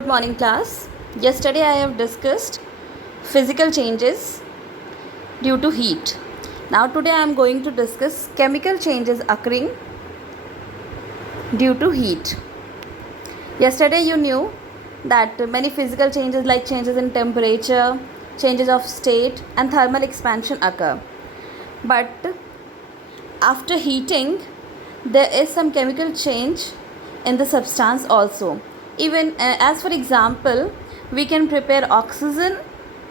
Good morning class. Yesterday I have discussed physical changes due to heat. Now today I am going to discuss chemical changes occurring due to heat. Yesterday you knew that many physical changes like changes in temperature, changes of state and thermal expansion occur. But after heating there is some chemical change in the substance also. Even as for example, we can prepare oxygen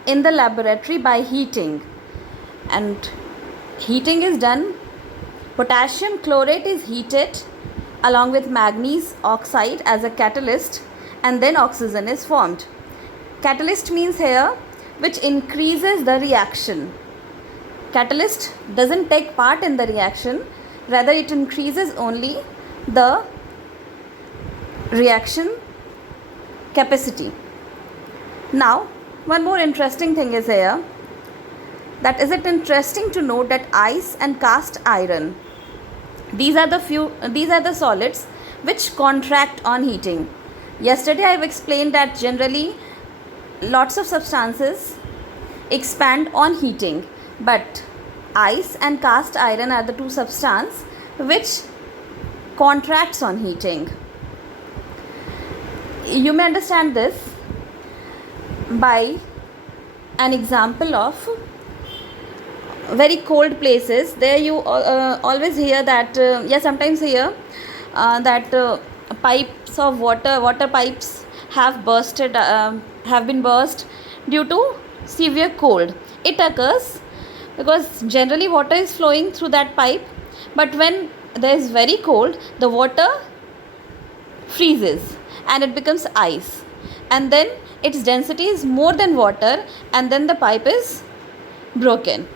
in the laboratory by heating, and heating is done. Potassium chlorate is heated along with manganese oxide as a catalyst, and then oxygen is formed. Catalyst means here which increases the reaction. Catalyst doesn't take part in the reaction, rather it increases only the reaction capacity. Now one more interesting thing is here, that is it interesting to note that ice and cast iron, these are the solids which contract on heating. Yesterday I have explained that generally lots of substances expand on heating, but ice and cast iron are the two substances which contracts on heating. You may understand this by an example of very cold places. There you always hear that sometimes hear that pipes of water pipes have been burst due to severe cold. It occurs because generally water is flowing through that pipe, but when there is very cold, the water freezes and it becomes ice, and then its density is more than water, and then the pipe is broken.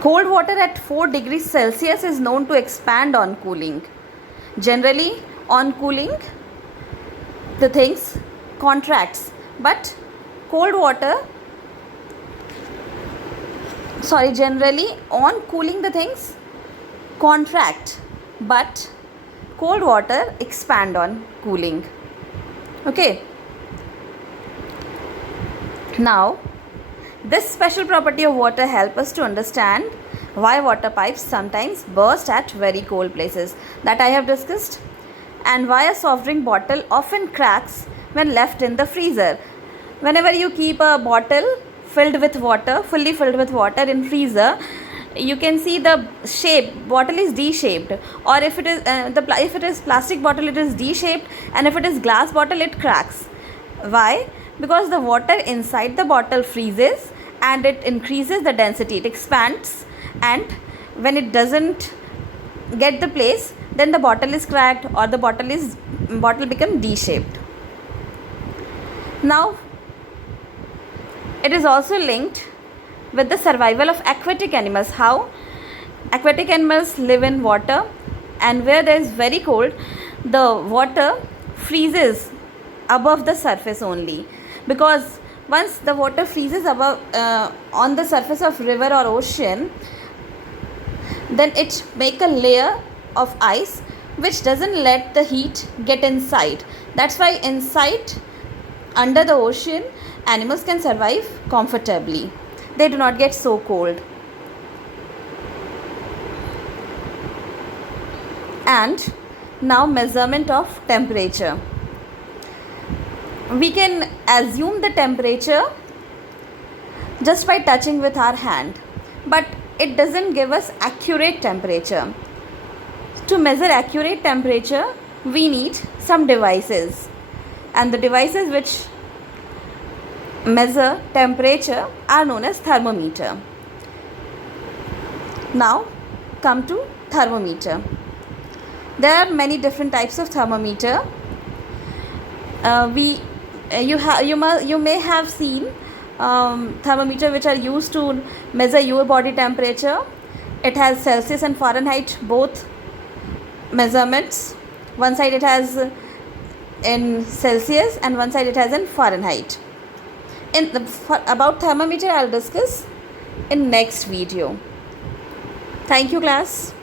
Cold water at 4 degrees Celsius is known to expand on cooling. Generally on cooling the things contracts, but generally on cooling the things contract, but cold water expand on cooling. Okay. Now this special property of water helps us to understand why water pipes sometimes burst at very cold places, that I have discussed, and why a soft drink bottle often cracks when left in the freezer. Whenever you keep a bottle fully filled with water in freezer, you can see the bottle is D-shaped, or if it is plastic bottle, it is D-shaped, and if it is glass bottle, it cracks. Why? Because the water inside the bottle freezes and it increases the density, it expands, and when it doesn't get the place, then the bottle is cracked, or the bottle become D-shaped. Now it is also linked with the survival of aquatic animals. How? Aquatic animals live in water, and where there is very cold, the water freezes above the surface only, because once the water freezes above on the surface of river or ocean, then it make a layer of ice which doesn't let the heat get inside. That's why inside, under the ocean, animals can survive comfortably. They do not get so cold. And now measurement of temperature. We can assume the temperature just by touching with our hand, but it doesn't give us accurate temperature. To measure accurate temperature, we need some devices, and the devices which measure temperature are known as thermometer. Now come to thermometer. There are many different types of thermometer. You may have seen thermometer which are used to measure your body temperature. It has Celsius and Fahrenheit both measurements. One side it has in Celsius and one side it has in Fahrenheit. About thermometer I'll discuss in next video. Thank you class.